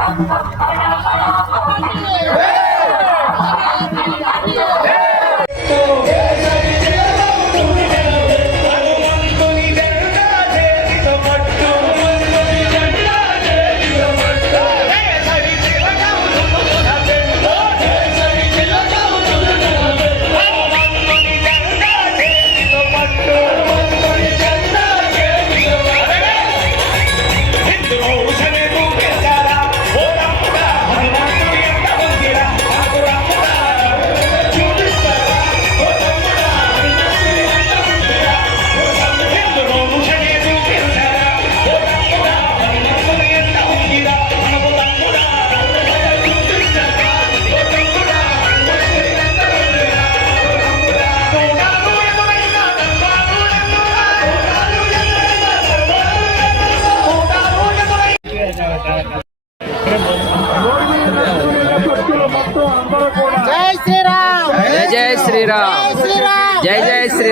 Hey!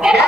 Get out!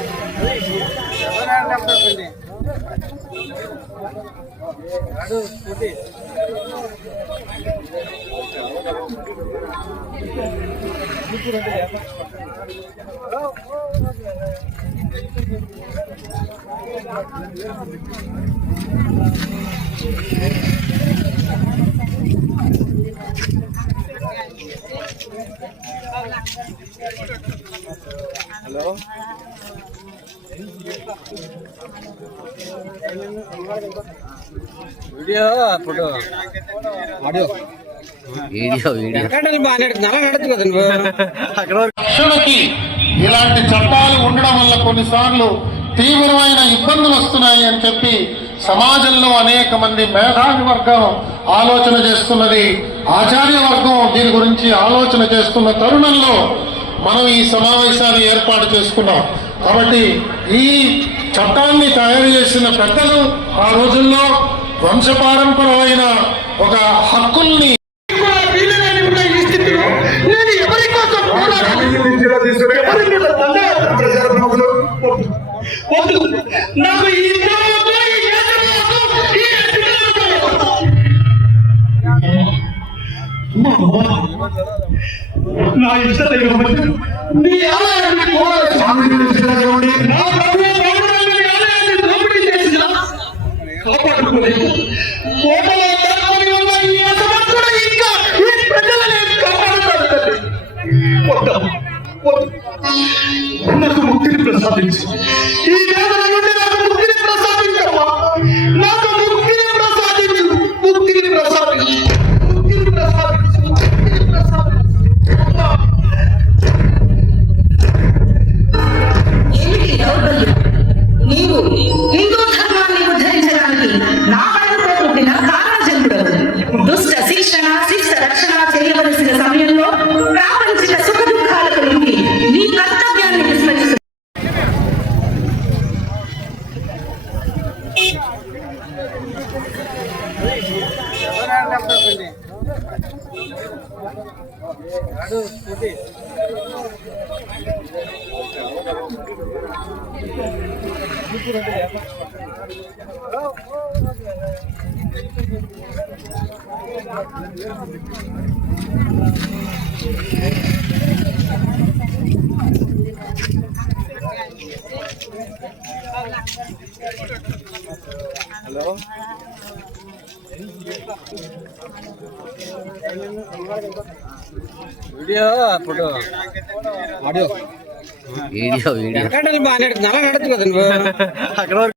Hello video photo. Audio. Video video. రక్షణకి ఇలాంటి చట్టాలు ఉండడం వల్ల కొన్నిసార్లు తీవ్రమైన ఇబ్బందులు వస్తున్నాయి అని చెప్పి సమాజంలో అనేక మంది మేధావి వర్గం ఆలోచన చేస్తున్నది. ఆచార్య వర్గం దీని గురించి ఆలోచన చేస్తున్న తరుణంలో మనం ఈ సమావేశాన్ని ఏర్పాటు చేసుకున్నాం. కాబట్టి ఈ చట్టాన్ని తయారు చేసిన పెద్దలు ఆ రోజుల్లో వంశపారంపరమైన ఒక హక్కుల్ని నా ఇష్ట నీ అలా మనకు ముక్తిని ప్రసాదించింది ఈ వేదన Hello? Video photo. Audio video video. బాగా నడుతుంది అక్కడ